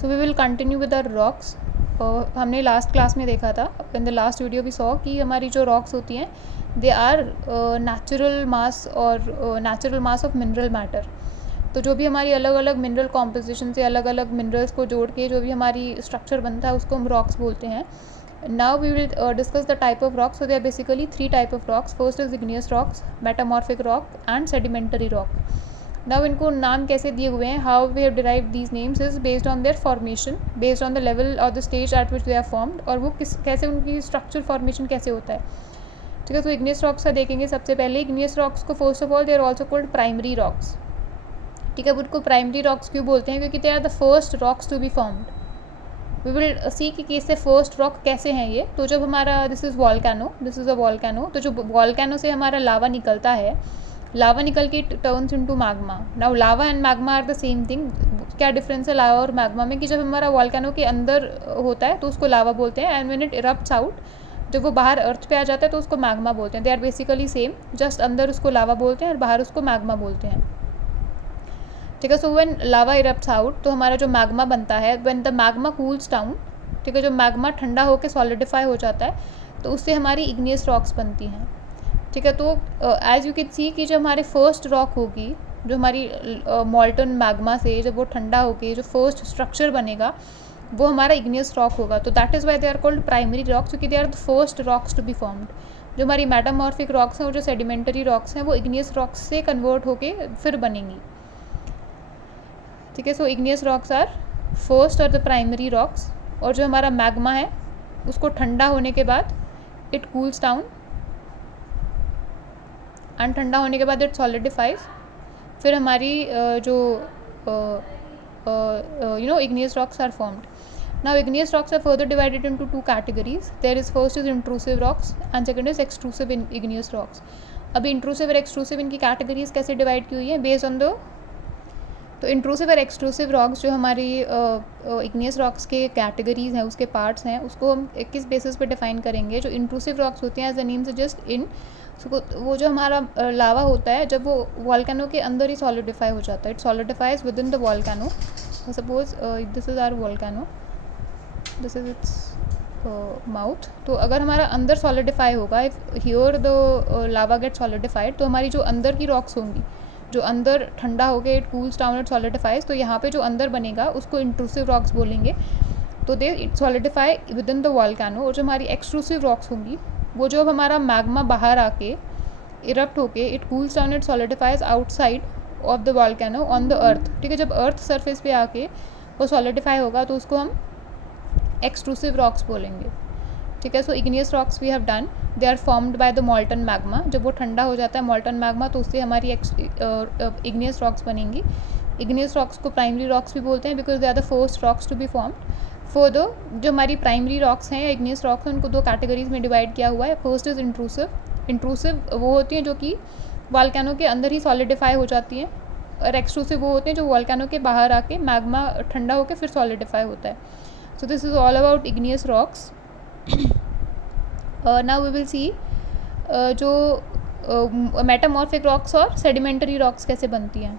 So we will continue with our rocks. हमने last class में देखा था, in the last video we saw कि हमारी जो रॉक्स होती हैं दे आर नेचुरल मास और natural mass of mineral matter. तो जो भी हमारी अलग अलग मिनरल कॉम्पोजिशन से अलग अलग मिनरल्स को जोड़ के जो भी हमारी स्ट्रक्चर बनता है उसको हम रॉक्स बोलते हैं। Now we will discuss the type of rocks. So there are basically 3 type of rocks. First is igneous rocks, metamorphic rock and sedimentary rock. Now इनको नाम कैसे दिए हुए हैं, how we have derived these names is based on their formation, based on the level or the stage at which they are formed, और वो कैसे उनकी structure formation कैसे होता है। ठीक है, तो igneous rocks का देखेंगे सबसे पहले। igneous rocks को first of all they are also called primary rocks। ठीक है, उनको primary rocks क्यों बोलते हैं, क्योंकि they are the first rocks to be formed। We will see कि इससे फर्स्ट रॉक कैसे हैं ये। तो जब हमारा दिस इज़ अ वॉल्केनो, तो जो वॉल्केनो से हमारा लावा निकलता है, लावा निकल के turns into magma. Now lava and magma are the same thing. क्या डिफरेंस है लावा और मैग्मा में, कि जब हमारा वॉल्केनो के अंदर होता है तो उसको लावा बोलते हैं, एंड व्हेन इट इरप्ट्स आउट, जब वो बाहर अर्थ पे आ जाता है तो उसको मैग्मा बोलते हैं। They are basically same, just अंदर उसको लावा बोलते हैं और बाहर उसको मैग्मा बोलते हैं। ठीक है, सो व्हेन लावा इरप्ट्स आउट तो हमारा जो मैग्मा बनता है, when the magma cools down, ठीक है, जब मैग्मा ठंडा होकर सॉलिडिफाई हो जाता है तो उससे हमारी इग्नियस रॉक्स बनती हैं। ठीक है, तो एज यू कैन सी कि जो हमारे फर्स्ट रॉक होगी, जो हमारी मॉल्टन मैग्मा से जब वो ठंडा होके जो फर्स्ट स्ट्रक्चर बनेगा वो हमारा इग्नियस रॉक होगा। तो that is why they are called primary rocks, क्योंकि they are the first rocks to be formed. जो हमारी मेटामॉर्फिक रॉक्स हैं और जो सेडिमेंटरी रॉक्स हैं वो इग्नियस रॉक्स से कन्वर्ट होके फिर बनेंगी। ठीक है, so igneous rocks are first और द प्राइमरी रॉक्स। और जो हमारा मैग्मा है उसको ठंडा होने के बाद इट कूल्स डाउन, एंड ठंडा होने के बाद इट सॉलिडिफाइज, फिर हमारी जो igneous rocks are formed. Now igneous rocks are further divided into 2 categories. There is first is intrusive rocks and second is extrusive igneous rocks. अभी इंट्रूसिव और extrusive इनकी कैटेगरीज कैसे डिवाइड की हुई है बेस्ड ऑन द, तो intrusive और extrusive rocks जो हमारी इग्नियस रॉक्स के कैटेगरीज हैं, उसके पार्ट्स हैं, उसको हम किस बेसिस पे डिफाइन करेंगे। जो इंट्रूसिव रॉक्स होती हैं as the name suggest in, वो जो हमारा लावा होता है जब वो वॉल्केनो के अंदर ही सॉलिडिफाई हो जाता है, it solidifies with in the volcano. Suppose this is our volcano, this is its mouth. तो अगर हमारा अंदर सॉलिडिफाई होगा, if here the lava get solidified, तो हमारी जो अंदर की रॉक्स होंगी, जो अंदर ठंडा हो गया, it cools down, it solidifies, तो यहाँ पे जो अंदर बनेगा उसको इंट्रूसिव रॉक्स बोलेंगे। तो they it solidify with in the volcano. और जो हमारी एक्सट्रूसिव रॉक्स होंगी वो जो हमारा मैग्मा बाहर आके इरप्ट होके it cools down, it solidifies outside of the volcano on the earth. ठीक है, जब अर्थ सरफेस पे आके वो सॉलिडिफाई होगा तो उसको हम एक्सट्रूसिव रॉक्स बोलेंगे। ठीक है, so igneous rocks we have done, they are formed by the molten magma. जब वो ठंडा हो जाता है मॉल्टन मैग्मा तो उससे हमारी इग्नियस रॉक्स बनेंगी। इग्नियस रॉक्स को प्राइमरी रॉक्स भी बोलते हैं because they are the first rocks to be formed. For the जो हमारी प्राइमरी रॉक्स हैं या इग्नियस रॉक्स हैं उनको 2 कैटेगरीज में डिवाइड किया हुआ है। First is intrusive. इंट्रूसिव वो होती हैं जो कि वॉल्केनो के अंदर ही सॉलिडिफाई हो जाती हैं, और एक्सट्रूसिव वो होते हैं जो वॉल्केनो के बाहर आके मैग्मा ठंडा होकर फिर सॉलिडिफाई होता है। So this is all about igneous rocks. Now we will see जो मेटामॉर्फिक रॉक्स और सेडिमेंटरी रॉक्स कैसे बनती हैं।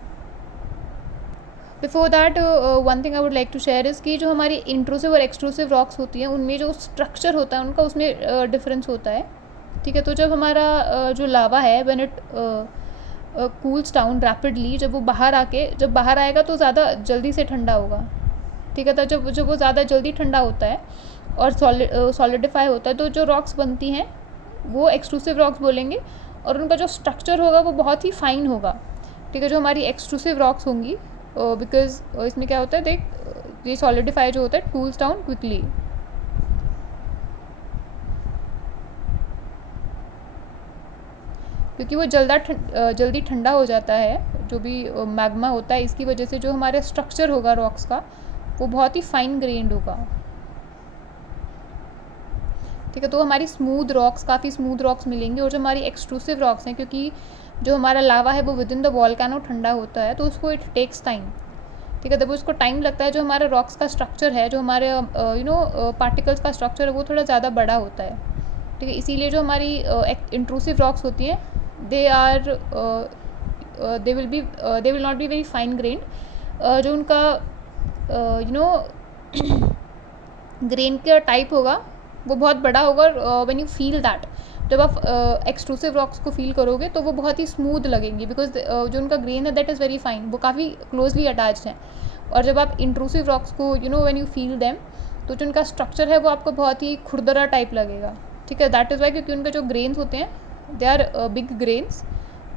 Before that one thing I would like to share is कि जो हमारी इंट्रूसिव और एक्सट्रूसिव रॉक्स होती हैं उनमें जो स्ट्रक्चर होता है उनका उसमें डिफरेंस होता है। ठीक है, तो जब हमारा जो लावा है when it cools down rapidly, जब वो बाहर आएगा तो ज़्यादा जल्दी से ठंडा होगा। ठीक है, तो जब वो ज़्यादा जल्दी ठंडा होता है और सॉलिडिफाई होता है तो जो रॉक्स बनती हैं वो एक्सट्रूसिव रॉक्स बोलेंगे, और उनका जो स्ट्रक्चर होगा वो बहुत ही फाइन होगा। ठीक है, जो हमारी एक्सट्रूसिव रॉक्स होंगी, बिकॉज इसमें क्या होता है, देख ये सॉलिडिफाई जो होता है कूल्स डाउन क्विकली। क्योंकि वो जल्दी ठंडा हो जाता है, जो भी मैग्मा होता है, इसकी वजह से जो हमारा स्ट्रक्चर होगा रॉक्स का वो बहुत ही फाइन ग्रेन्ड होगा। ठीक है, तो हमारी स्मूथ रॉक्स, काफ़ी स्मूथ रॉक्स मिलेंगी। और जो हमारी एक्सट्रूसिव रॉक्स हैं, क्योंकि जो हमारा लावा है वो विद इन द वॉल्केनो ठंडा होता है तो उसको इट टेक्स टाइम। ठीक है, जब उसको टाइम लगता है, जो हमारे रॉक्स का स्ट्रक्चर है, जो हमारे पार्टिकल्स का स्ट्रक्चर है वो थोड़ा ज़्यादा बड़ा होता है। ठीक है, इसीलिए जो हमारी इंट्रूसिव रॉक्स होती हैं they will not be very fine grand. जो उनका ग्रेन का टाइप होगा वो बहुत बड़ा होगा, और व्हेन यू फील दैट, जब आप एक्सट्रूसिव रॉक्स को फील करोगे तो वो बहुत ही स्मूथ लगेंगी, बिकॉज जो उनका ग्रेन है दैट इज़ वेरी फाइन, वो काफ़ी क्लोजली अटैच्ड हैं। और जब आप इंट्रूसिव रॉक्स को व्हेन यू फील देम, तो जो उनका स्ट्रक्चर है वो आपको बहुत ही खुरदरा टाइप लगेगा, ठीक है। दैट इज़ वाई, क्योंकि उनके जो ग्रेन्स होते हैं दे आर बिग ग्रेन्स,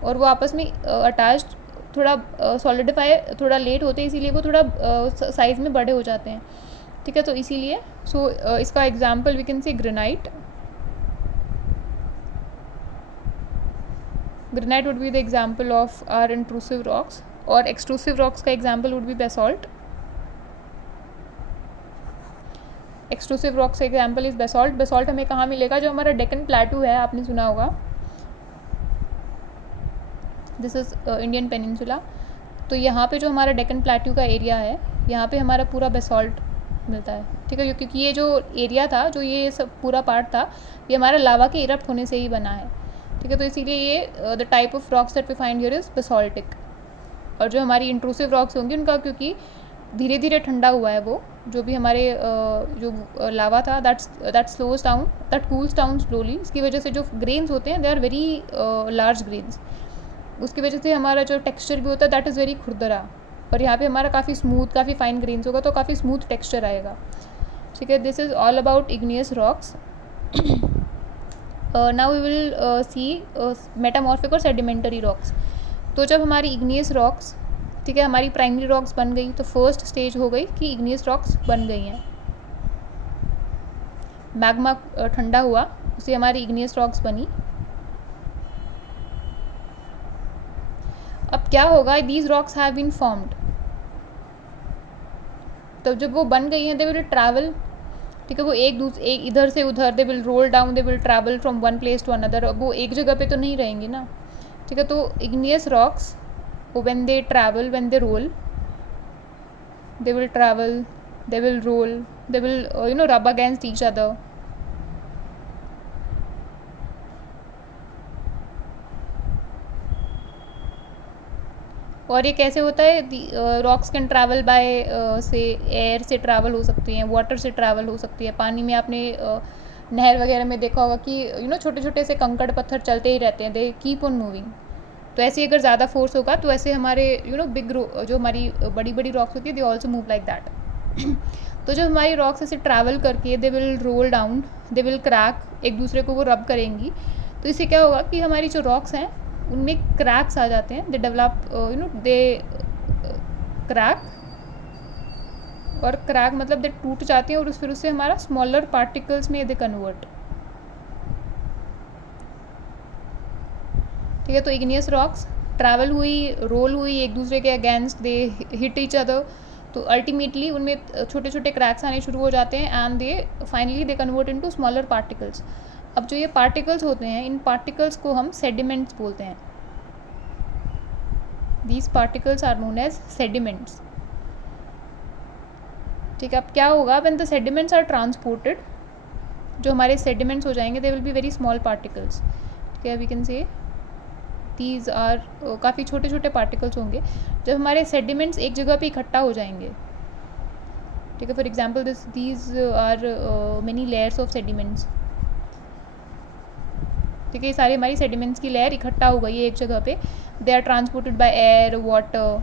और वो आपस में अटैच्ड, थोड़ा सॉलिडिफाई थोड़ा लेट होते हैं, इसीलिए वो थोड़ा साइज़ में बड़े हो जाते हैं, ठीक है। तो इसीलिए इसका example we can say granite. Granite would be the example of our intrusive rocks, और एक्सट्रूसिव रॉक्स का example would be basalt. Extrusive rocks का एग्जाम्पल इज बेसॉल्ट। बेसॉल्ट हमें कहाँ मिलेगा? जो हमारा डेक्कन प्लेटू है, आपने सुना होगा, दिस इज़ इंडियन पेनिनसुला। तो यहाँ पे जो हमारा डेक्कन प्लेटू का एरिया है, यहाँ पे हमारा पूरा बेसॉल्ट मिलता है, ठीक है। क्योंकि ये जो एरिया था, जो ये सब पूरा पार्ट था, ये हमारा लावा के इरप्ट होने से ही बना है, ठीक है। तो इसीलिए ये the type of rocks that we find here is basaltic. और जो हमारी इंट्रूसिव रॉक्स होंगी, उनका क्योंकि धीरे धीरे ठंडा हुआ है, वो जो भी हमारे जो लावा था that slows down, that cools down slowly, इसकी वजह से जो ग्रेन्स होते हैं they are very large grains, उसकी वजह से हमारा जो टेक्सचर भी होता है दैट इज़ वेरी खुरदरा। और यहाँ पे हमारा काफ़ी स्मूथ, काफ़ी फाइन ग्रेन्स होगा, तो काफ़ी स्मूथ टेक्सचर आएगा, ठीक है। This is all about igneous rocks. Now we will see metamorphic और सेडिमेंटरी रॉक्स। तो जब हमारी इग्नियस रॉक्स, ठीक है, हमारी प्राइमरी रॉक्स बन गई, तो फर्स्ट स्टेज हो गई कि इग्नियस रॉक्स बन गई हैं। मैग्मा ठंडा हुआ, उससे हमारी इग्नियस रॉक्स बनी। अब क्या होगा? These rocks have been formed. तो जब वो बन गई हैं, दे विल ट्रैवल, ठीक है, वो एक इधर से उधर, they will roll down, they will travel from one place to another. वो एक जगह पे तो नहीं रहेंगी ना, ठीक है। तो igneous rocks, when they travel, when they roll, they will travel, they will roll, they will rub against each other. और ये कैसे होता है? रॉक्स कैन ट्रैवल बाय से एयर से ट्रैवल हो सकती हैं, वाटर से ट्रैवल हो सकती है। पानी में आपने नहर वगैरह में देखा होगा कि छोटे छोटे से कंकड़ पत्थर चलते ही रहते हैं, दे कीप ऑन मूविंग। तो ऐसे अगर ज़्यादा फोर्स होगा तो ऐसे हमारे बिग जो हमारी बड़ी बड़ी रॉक्स होती है, they also move like that. तो जब हमारी रॉक्स ऐसे ट्रैवल करके दे will roll down, they will crack, एक दूसरे को वो रब करेंगी, तो इससे क्या होगा कि हमारी जो रॉक्स हैं उनमें क्रैक्स आ जाते हैं, दे डेवलप दे क्रैक, और क्रैक मतलब दे टूट जाती हैं, और फिर उससे हमारा स्मॉलर पार्टिकल्स में दे कन्वर्ट, ठीक है। तो इग्नियस रॉक्स ट्रैवल हुई, रोल हुई एक दूसरे के अगेंस्ट, दे हिट ईच अदर, तो अल्टीमेटली उनमें छोटे छोटे क्रैक्स आने शुरू हो जाते हैं, and they finally they convert into smaller particles. अब जो ये पार्टिकल्स होते हैं, इन पार्टिकल्स को हम सेडिमेंट्स बोलते हैं। These particles are known as sediments, ठीक है। अब क्या होगा? When the sediments are transported, जो हमारे सेडिमेंट्स हो जाएंगे, they will be very small particles, ठीक है। We can say these are काफ़ी छोटे छोटे पार्टिकल्स होंगे जब हमारे सेडिमेंट्स एक जगह पे इकट्ठा हो जाएंगे, ठीक है। For example these are many layers of sediments, ठीक है। ये सारी हमारी सेडिमेंट्स की लेयर इकट्ठा हो गई है एक जगह पे, they are transported by air, water,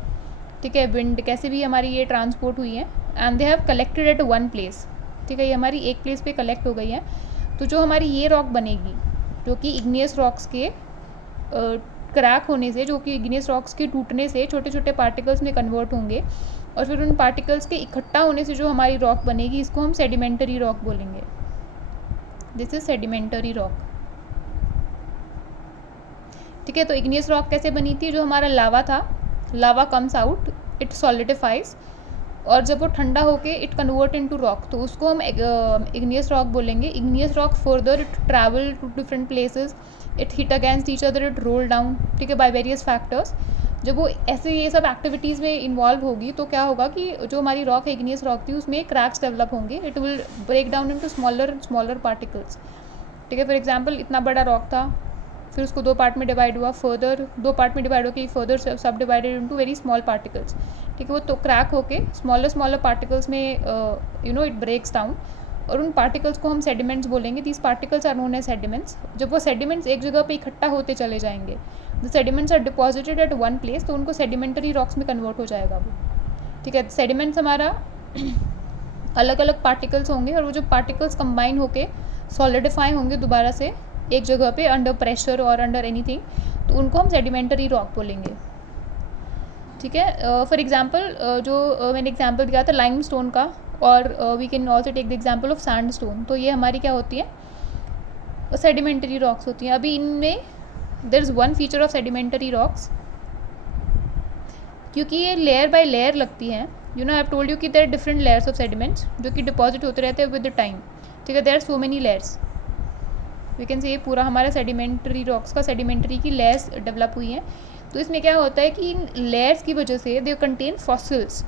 ठीक है, विंड, कैसे भी हमारी ये ट्रांसपोर्ट हुई है, and they have collected at one place, ठीक है। ये हमारी एक प्लेस पे कलेक्ट हो गई है। तो जो हमारी ये रॉक बनेगी, जो कि इग्नियस रॉक्स के क्रैक होने से, जो कि इग्नियस रॉक्स के टूटने से छोटे छोटे पार्टिकल्स में कन्वर्ट होंगे, और फिर उन पार्टिकल्स के इकट्ठा होने से जो हमारी रॉक बनेगी, इसको हम सेडिमेंटरी रॉक बोलेंगे। दिस इज सेडिमेंटरी रॉक, ठीक है। तो इग्नियस रॉक कैसे बनी थी? जो हमारा लावा था, लावा कम्स आउट, इट सॉलिडिफाइज, और जब वो ठंडा होके इट कन्वर्ट इनटू रॉक, तो उसको हम इग्नियस रॉक बोलेंगे। Igneous rock further it travel to different places, it hit against each other, it roll down, ठीक है, बाय वेरियस फैक्टर्स। जब वो ऐसे ये सब एक्टिविटीज़ में इन्वॉल्व होगी, तो क्या होगा कि जो हमारी रॉक है, इग्नियस रॉक थी, उसमें क्रैक्स डेवलप होंगे, it will break down into smaller particles, ठीक है। फॉर एग्जांपल इतना बड़ा रॉक था, फिर उसको 2 पार्ट में डिवाइड हुआ, फर्दर 2 पार्ट में डिवाइड होकर further subdivided into very small particles, ठीक है। वो तो क्रैक होके स्मॉलर पार्टिकल्स में इट ब्रेक्स डाउन, और उन पार्टिकल्स को हम सेडिमेंट्स बोलेंगे। These particles are known as sediments. जब वो सेडिमेंट्स एक जगह पे इकट्ठा होते चले जाएंगे, the sediments are deposited at one place, तो उनको सेडिमेंटरी रॉक्स में कन्वर्ट हो जाएगा वो, ठीक है। सेडिमेंट्स हमारा अलग अलग पार्टिकल्स होंगे, और वो जो पार्टिकल्स कंबाइन होके सॉलिडिफाई होंगे दोबारा से एक जगह पे अंडर प्रेशर और अंडर एनीथिंग, तो उनको हम सेडिमेंटरी रॉक बोलेंगे, ठीक है। फॉर एग्जांपल जो मैंने एग्जांपल दिया था लाइमस्टोन का, और we can also take the example of sandstone, तो ये हमारी क्या होती है, सेडिमेंटरी रॉक्स होती हैं। अभी इनमें there is one feature of sedimentary rocks, क्योंकि ये लेयर बाय लेयर लगती हैं, आई हैव टोल्ड यू कि there are different layers of sediments जो कि डिपॉजिट होते रहते हैं विद द टाइम, ठीक है। There are so many layers, we can say ये पूरा हमारा सेडिमेंटरी रॉक्स का सेडिमेंटरी की लेयर्स डेवलप हुई हैं। तो इसमें क्या होता है कि इन लेयर्स की वजह से they contain fossils,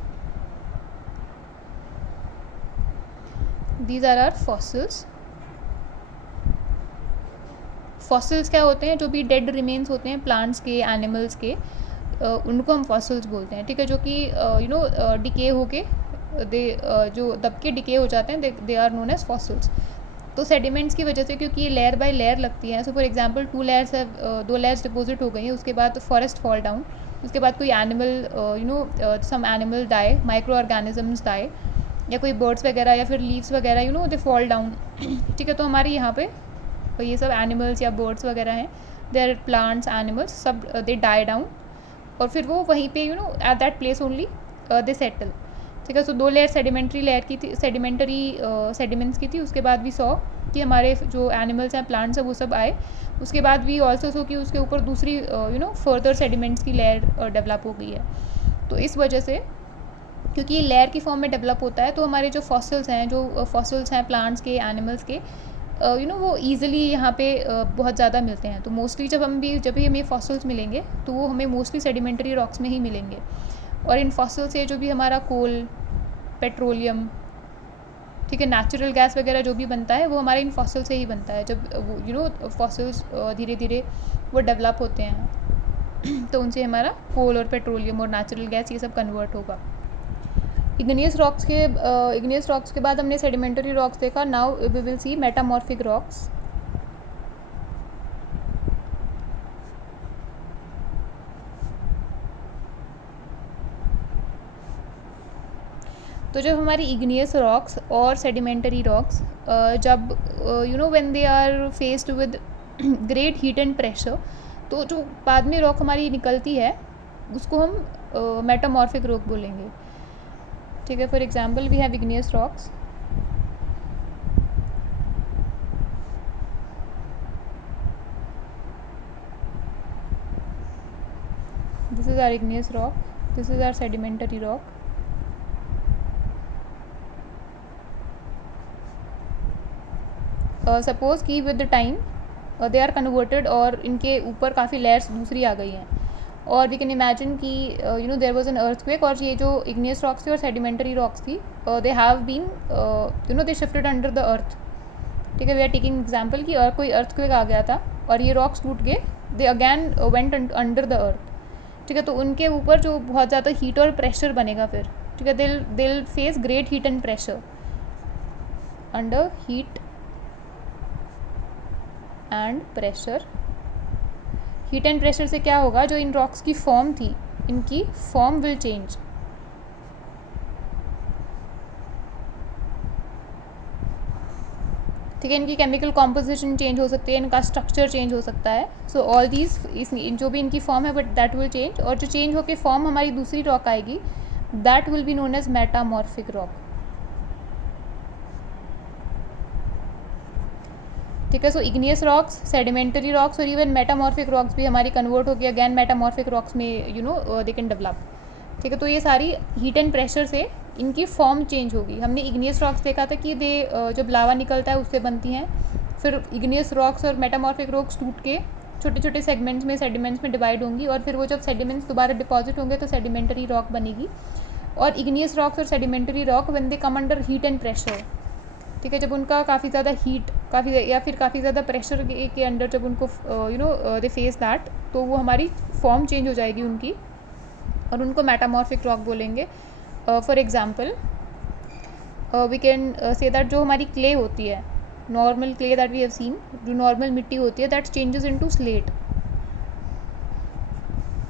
these are are fossils. Fossils क्या होते हैं, जो भी डेड रिमेन्स होते हैं प्लांट्स के, एनिमल्स के, उनको हम फॉसिल्स बोलते हैं, ठीक है। जो कि डिके होके जो दब के डिके हो जाते हैं, they are known as fossils. तो सेडिमेंट्स की वजह से, क्योंकि ये लेयर बाय लेयर लगती हैं, सो फॉर एग्जांपल 2 लेयर्स है, 2 लेयर्स डिपोजिट हो गई हैं, उसके बाद फॉरेस्ट फॉल डाउन, उसके बाद कोई animal some animal die, micro organisms die, या कोई बर्ड्स वगैरह या फिर लीव्स वगैरह दे फॉल डाउन, ठीक है। तो हमारे यहाँ पे ये सब एनिमल्स या बर्ड्स वगैरह हैं, देयर प्लांट्स, एनिमल्स, सब दे डाई डाउन, और फिर वो वहीं पे at that place only they settle, ठीक है। सो 2 लेयर सेडिमेंट्री लेयर की थी, सेडिमेंटरी सेडिमेंट्स की थी। उसके बाद भी सॉ कि हमारे जो एनिमल्स हैं, प्लांट्स हैं, वो सब आए। उसके बाद भी ऑल्सो सो कि उसके ऊपर दूसरी फर्दर सेडिमेंट्स की लेयर डेवलप हो गई है। तो इस वजह से, क्योंकि ये लेयर की फॉर्म में डेवलप होता है, तो हमारे जो फॉसिल्स हैं प्लांट्स के, एनिमल्स के, वो ईजिली यहाँ पे बहुत ज़्यादा मिलते हैं। तो मोस्टली जब भी हमें फॉसिल्स मिलेंगे, तो वो हमें मोस्टली सेडिमेंटरी रॉक्स में ही मिलेंगे। और इन फॉसिल से जो भी हमारा कोल, पेट्रोलियम, ठीक है, नेचुरल गैस वगैरह जो भी बनता है, वो हमारे इन फॉसिल से ही बनता है। जब वो फॉसिल्स धीरे धीरे वो डेवलप होते हैं, तो उनसे हमारा कोल और पेट्रोलियम और नेचुरल गैस ये सब कन्वर्ट होगा। इग्नियस रॉक्स के बाद हमने सेडिमेंटरी रॉक्स देखा। Now we will see metamorphic rocks. तो जब हमारी इग्नियस रॉक्स और सेडिमेंटरी रॉक्स जब when they are faced with great heat and pressure, तो जो बाद में रॉक हमारी निकलती है उसको हम मेटामॉर्फिक रॉक बोलेंगे, ठीक है। For example we have igneous rocks, this is our igneous rock, this is our sedimentary rock. Suppose कि with the time they are converted, और इनके ऊपर काफ़ी लेयर्स दूसरी आ गई हैं, और वी कैन इमेजिन कि देयर वाज एन अर्थक्वेक, और ये जो इग्नियस रॉक्स थी और सेडिमेंटरी रॉक्स थी, they have been they shifted under the earth, ठीक है। वी आर टेकिंग एग्जाम्पल कि कोई अर्थक्वेक आ गया था और ये रॉक्स टूट गए, they again went under the earth, ठीक है। तो उनके ऊपर जो बहुत ज़्यादा हीट और प्रेशर बनेगा फिर, ठीक है, दिल face great heat and pressure, under heat and pressure. Heat and pressure से क्या होगा, जो इन रॉक्स की फॉर्म थी, इनकी फॉर्म विल चेंज, ठीक है। इनकी केमिकल कॉम्पोजिशन चेंज हो सकती है, इनका स्ट्रक्चर चेंज हो सकता है। सो ऑल दीज, जो भी इनकी फॉर्म है, बट दैट विल चेंज, और जो चेंज होकर फॉर्म हमारी दूसरी रॉक आएगी, that will be known as metamorphic rock, ठीक है। So igneous rocks, sedimentary rocks और इवन मेटामॉर्फिक रॉक्स भी हमारी कन्वर्ट होगी अगैन मेटामॉर्फिक रॉक्स में, दे कैन डेवलप, ठीक है। तो ये सारी हीट एंड प्रेशर से इनकी फॉर्म चेंज होगी। हमने इग्नियस रॉक्स देखा था कि जब लावा निकलता है उससे बनती हैं, फिर इग्नियस रॉक्स और मेटामॉर्फिक रॉक्स टूट के छोटे छोटे सेगमेंट्स में, सेडिमेंट्स में डिवाइड होंगी, और फिर वो जब सेडिमेंट्स दोबारा डिपॉजिट होंगे तो सेडिमेंटरी रॉक बनेगी। और इग्नियस रॉक्स और sedimentary rock when they come under heat and pressure, ठीक है, जब उनका काफ़ी ज़्यादा हीट काफ़ी ज़्यादा प्रेशर के अंडर जब उनको दे फेस दैट, तो वो हमारी फॉर्म चेंज हो जाएगी उनकी, और उनको मेटामॉर्फिक रॉक बोलेंगे. For example we can say that जो हमारी क्ले होती है, normal clay that we have seen, जो नॉर्मल मिट्टी होती है, दैट चेंजेस इनटू स्लेट.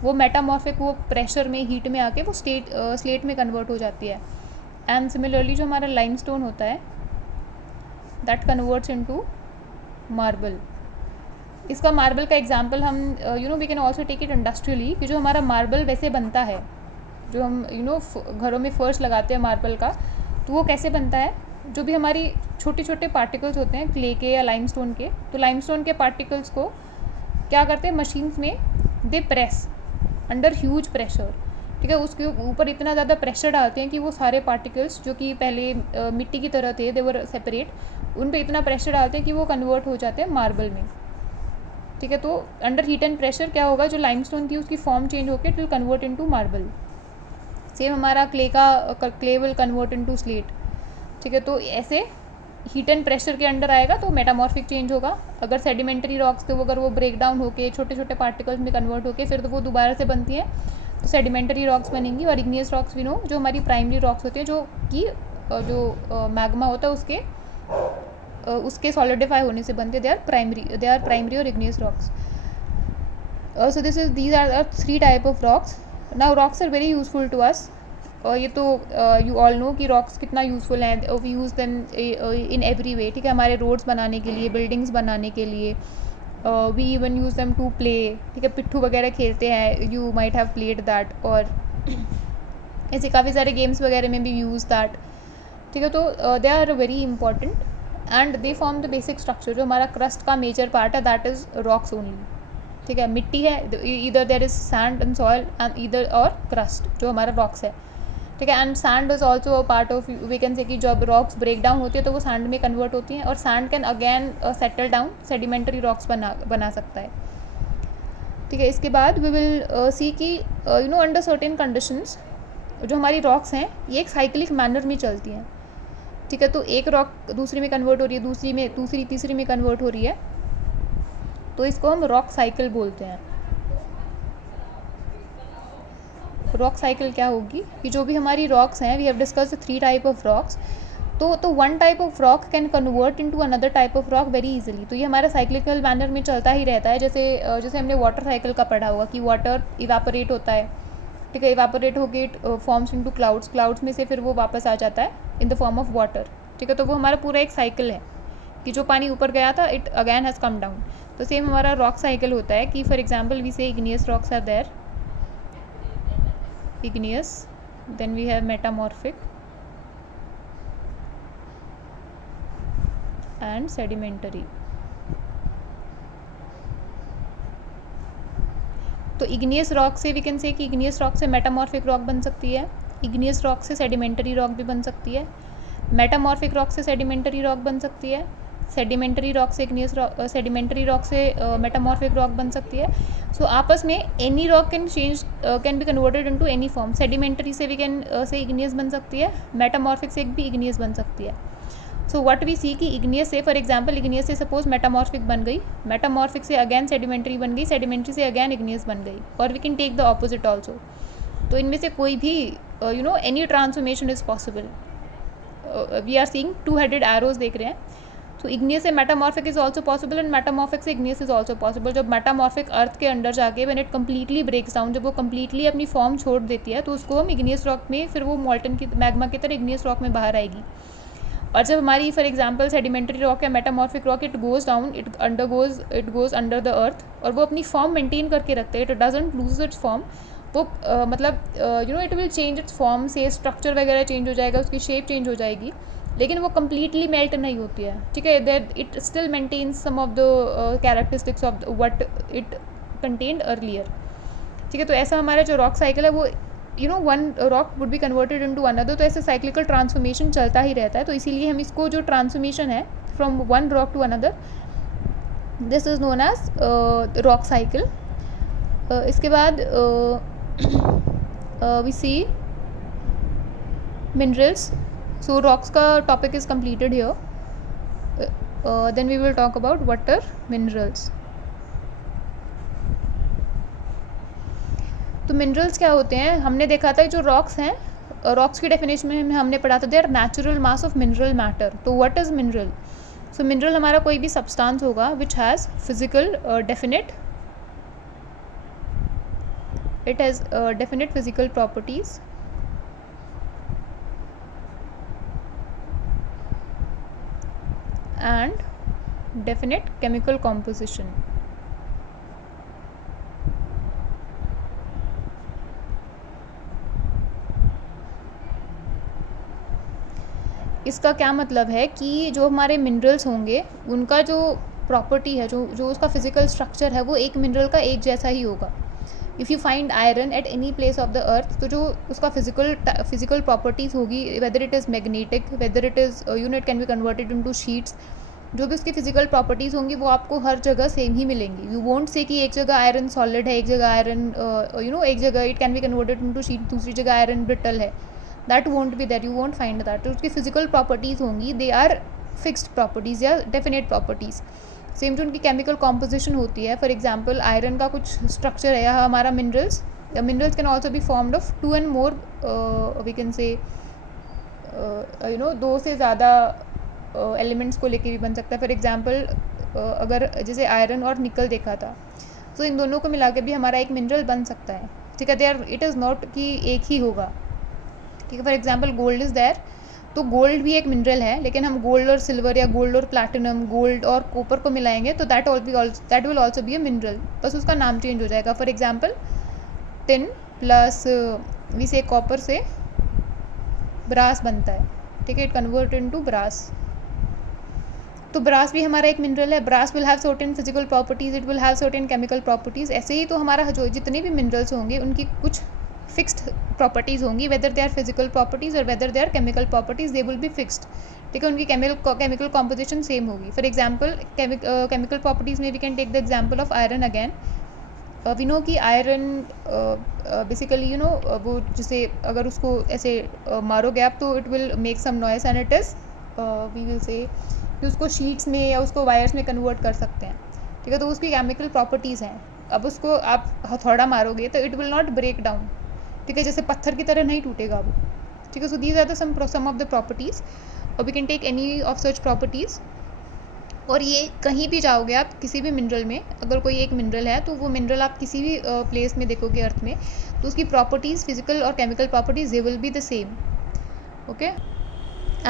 वो मेटामॉर्फिक, वो प्रेशर में, हीट में आके वो स्लेट में कन्वर्ट हो जाती है. एंड सिमिलरली जो हमारा लाइमस्टोन होता है, दैट कन्वर्ट्स इनटू मार्बल. इसका मार्बल का एग्जांपल हम we can also take it industrially, कि जो हमारा मार्बल वैसे बनता है, जो हम घरों में फर्श लगाते हैं मार्बल का, तो वो कैसे बनता है, जो भी हमारी छोटे छोटे पार्टिकल्स होते हैं क्ले के या लाइमस्टोन के, तो लाइमस्टोन के पार्टिकल्स को क्या करते हैं, मशीन्स में दे प्रेस अंडर ह्यूज प्रेशर. ठीक है, उसके ऊपर इतना ज़्यादा प्रेशर डालते हैं कि वो सारे पार्टिकल्स जो कि पहले मिट्टी की तरह थे, दे वर सेपरेट, उन पे इतना प्रेशर डालते हैं कि वो कन्वर्ट हो जाते हैं मार्बल में. ठीक है, तो अंडर हीट एंड प्रेशर क्या होगा, जो लाइमस्टोन थी उसकी फॉर्म चेंज होकर it will convert into marble. Same हमारा clay will convert into slate. ठीक है, तो ऐसे हीट एंड प्रेशर के अंडर आएगा तो मेटामॉर्फिक चेंज होगा. अगर सेडिमेंट्री रॉक्स थे, वो अगर वो ब्रेक डाउन होके छोटे छोटे पार्टिकल्स में कन्वर्ट होके फिर तो वो दोबारा से बनती हैं, तो सेडिमेंट्री रॉक्स बनेंगी. और इग्नियस रॉक्स भी जो हमारी प्राइमरी रॉक्स होती है, जो कि जो मैग्मा होता है उसके सॉलिडिफाई होने से बनते, दे आर प्राइमरी और igneous rocks. So these are 3 type of rocks. Now rocks are very useful to us. और ये तो यू ऑल नो कि रॉक्स कितना यूज़फुल हैं. We use them in every way. ठीक है, हमारे रोड्स बनाने के लिए, बिल्डिंग्स बनाने के लिए, we even use them to play. ठीक है, पिट्ठू वगैरह खेलते हैं, you might have played that, और ऐसे काफ़ी सारे गेम्स वगैरह में भी यूज़ दैट. ठीक है, तो they are very important and they form the basic structure. जो हमारा क्रस्ट का मेजर पार्ट है, दैट इज़ रॉक्स ओनली. ठीक है, मिट्टी है, इधर there is sand and soil and इधर, और क्रस्ट जो हमारा रॉक्स है. ठीक है, and sand is also a part of, we can say कि जब रॉक्स ब्रेक डाउन होती है तो वो सैंड में कन्वर्ट होती हैं, और sand can again settle down, sedimentary rocks बना सकता है. ठीक है, इसके बाद वी विल सी कि अंडर सर्टेन कंडीशंस जो हमारी रॉक्स हैं ये एक साइक्लिक मैनर में चलती हैं. ठीक है, तो एक रॉक दूसरी में कन्वर्ट हो रही है, दूसरी तीसरी में कन्वर्ट हो रही है, तो इसको हम रॉक साइकिल बोलते हैं. रॉक साइकिल क्या होगी कि जो भी हमारी रॉक्स हैं, we have discussed 3 type of rocks, तो one type of rock can convert into another type of rock very easily. तो ये हमारा साइक्लिकल मैनर में चलता ही रहता है. जैसे हमने वाटर साइकिल का पढ़ा हुआ कि वाटर इवापोरेट होता है. ठीक है, इवापोरेट होके इट फॉर्म्स इनटू क्लाउड्स में से फिर वो वापस आ जाता है in the form of water. ठीक है, तो वो हमारा पूरा एक साइकिल है कि जो पानी ऊपर गया था, it again has come down. तो सेम हमारा रॉक साइकिल होता है कि for example we say igneous rocks are there, igneous, then we have metamorphic and sedimentary. तो igneous rock से we can say कि igneous rock से metamorphic rock बन सकती है, igneous rock से sedimentary rock भी बन सकती है, metamorphic rock से sedimentary rock बन सकती है, सेडिमेंट्री रॉक से इग्नियस रॉक, सेडिमेंट्री रॉक से मेटामॉर्फिक रॉक बन सकती है. सो आपस में any rock can be converted into any form. Sedimentary से भी कैन से इग्नियस बन सकती है, मेटामॉर्फिक से भी इग्नियस बन सकती है. सो व्हाट वी सी कि इग्नियस से, फॉर एग्जांपल इग्नियस से सपोज मेटामॉर्फिक बन गई, मेटामॉर्फिक से अगैन सेडिमेंट्री बन गई, सेडिमेंट्री से अगैन इग्नियस बन गई, और we can take the opposite also. तो इनमें से कोई भी any transformation is possible. We are seeing 2-headed arrows देख रहे हैं. तो इग्नियस से metamorphic is also possible and metamorphic से इग्नियस इज ऑल्सो पॉसिबल. जब मेटामॉर्फिक अर्थ के अंदर जाके when it completely breaks down, जब वो कम्प्लीटली अपनी फॉर्म छोड़ देती है, तो उसको हम इग्नियस रॉक में, फिर वो मॉल्टन की मैग्मा की तरह इग्नियस रॉक में बाहर आएगी. और जब हमारी फॉर एग्जांपल सेडिमेंट्री रॉक या metamorphic rock, it goes down, it goes under the earth, और वो अपनी फॉर्म मेंटेन करके रखते हैं, it doesn't lose its form. वो it will change its form, say structure वगैरह चेंज हो जाएगा, उसकी शेप चेंज हो जाएगी, लेकिन वो कम्प्लीटली मेल्ट नहीं होती है. ठीक है, that it still maintains some of the characteristics of what it contained earlier. ठीक है, तो ऐसा हमारा जो रॉक साइकिल है वो one rock would be converted into another. तो ऐसे साइक्लिकल ट्रांसफॉर्मेशन चलता ही रहता है. तो इसीलिए हम इसको जो ट्रांसफॉर्मेशन है from one rock to another, this is known as rock cycle. इसके बाद we see minerals. So rocks का topic is completed here. then we will talk about what are minerals. तो मिनरल्स क्या होते हैं, हमने देखा था जो रॉक्स हैं, रॉक्स की डेफिनेशन में हमने पढ़ा था they are natural mass of mineral matter. तो what is mineral? So mineral हमारा कोई भी सब्सटेंस होगा which has physical definite, it has definite physical properties and definite chemical composition. इसका क्या मतलब है कि जो हमारे मिनरल्स होंगे उनका जो प्रॉपर्टी है, जो उसका फिजिकल स्ट्रक्चर है, वो एक मिनरल का एक जैसा ही होगा. If you find iron at any place of the earth, तो जो उसका फिजिकल प्रॉपर्टीज़ होगी, whether it is magnetic, whether it is it can be converted into sheets, जो भी उसकी फिजिकल प्रॉपर्टीज़ होंगी वो आपको हर जगह सेम ही मिलेंगी. यू वोंट से कि एक जगह आयरन सॉलिड है, एक जगह आयरन एक जगह it can be converted into sheet, दूसरी जगह आयरन ब्रिटल है. That won't be that, you won't find that. तो उसकी फिजिकल प्रॉपर्टीज़ होंगी, दे आर फिक्स्ड प्रॉपर्टीज़ या डेफिनेट प्रॉपर्टीज़. सेम जो उनकी केमिकल कॉम्पोजिशन होती है, फॉर एग्जांपल आयरन का कुछ स्ट्रक्चर है, या हमारा minerals can also be formed of 2 and more we can say दो से ज़्यादा एलिमेंट्स को लेके भी बन सकता है. फॉर एग्जांपल अगर जैसे आयरन और निकल देखा था, तो इन दोनों को मिला के भी हमारा एक मिनरल बन सकता है. ठीक है, देयर इट इज़ नॉट कि एक ही होगा. ठीक है, for example gold is there, तो गोल्ड भी एक मिनरल है, लेकिन हम गोल्ड और सिल्वर या गोल्ड और प्लैटिनम, गोल्ड और कॉपर को मिलाएंगे तो that will also be a mineral, बस उसका नाम चेंज हो जाएगा. For example tin plus we say copper से ब्रास बनता है. ठीक है, इट कन्वर्ट इनटू ब्रास. तो ब्रास भी हमारा एक मिनरल है. Brass will have certain physical properties, it will have certain chemical properties. ऐसे ही तो हमारा जो जितने भी मिनरल्स होंगे उनकी कुछ फिक्स्ड प्रॉपर्टीज़ होंगी, whether they are physical properties और whether they are chemical properties, they will be fixed. ठीक है, उनकी केमिकल कॉम्पोजिशन सेम होगी. फॉर एग्जांपल केमिकल प्रॉपर्टीज़ में we can take the example of iron again. We know कि iron basically वो जैसे अगर उसको ऐसे मारोगे आप तो it will make some noise and it is we will say कि उसको शीट्स में या उसको वायर्स में कन्वर्ट कर सकते हैं. ठीक है, तो उसकी केमिकल प्रॉपर्टीज़ हैं. अब उसको आप हथौड़ा मारोगे तो it will not break down. ठीक है, जैसे पत्थर की तरह नहीं टूटेगा वो. ठीक है, so these are the some of the properties, और we can take any of such properties. और ये कहीं भी जाओगे आप किसी भी मिनरल में, अगर कोई एक मिनरल है तो वो मिनरल आप किसी भी प्लेस में देखोगे अर्थ में, तो उसकी प्रॉपर्टीज़, फिजिकल और chemical properties, they will be the same. Okay,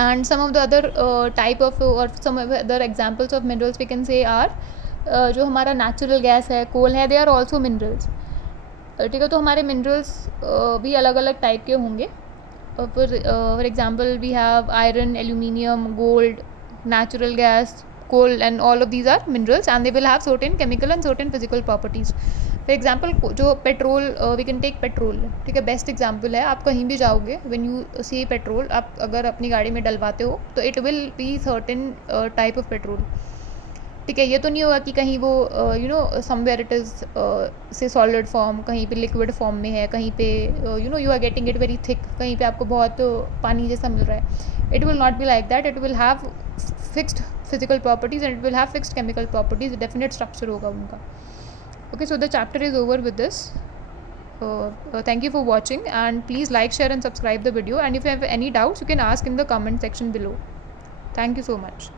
and some of the other type of or some other examples of minerals we can say are जो हमारा नेचुरल गैस है, कोल है, दे आर ऑल्सो मिनरल्स. ठीक है, तो हमारे minerals भी अलग अलग टाइप के होंगे. For example we have iron, aluminium, gold, natural gas, coal, and all of these are minerals and they will have certain chemical and certain physical properties. For example जो petrol, we can take petrol. ठीक है, best example है. आप कहीं भी जाओगे, when you see petrol, आप अगर अपनी गाड़ी में डलवाते हो तो it will be certain type of petrol. ठीक है, ये तो नहीं होगा कि कहीं वो समवेयर इट इज़ से सॉलिड फॉर्म, कहीं पे लिक्विड फॉर्म में है, कहीं पे you are getting it very thick, कहीं पे आपको बहुत पानी जैसा मिल रहा है. It will not be like that. It will have fixed physical properties and it will have fixed chemical properties. Definite structure होगा उनका. Okay, so the chapter is over with this. Thank you for watching, and please like, share and subscribe the video, and if you have any doubts you can ask in the comment section below. Thank you so much.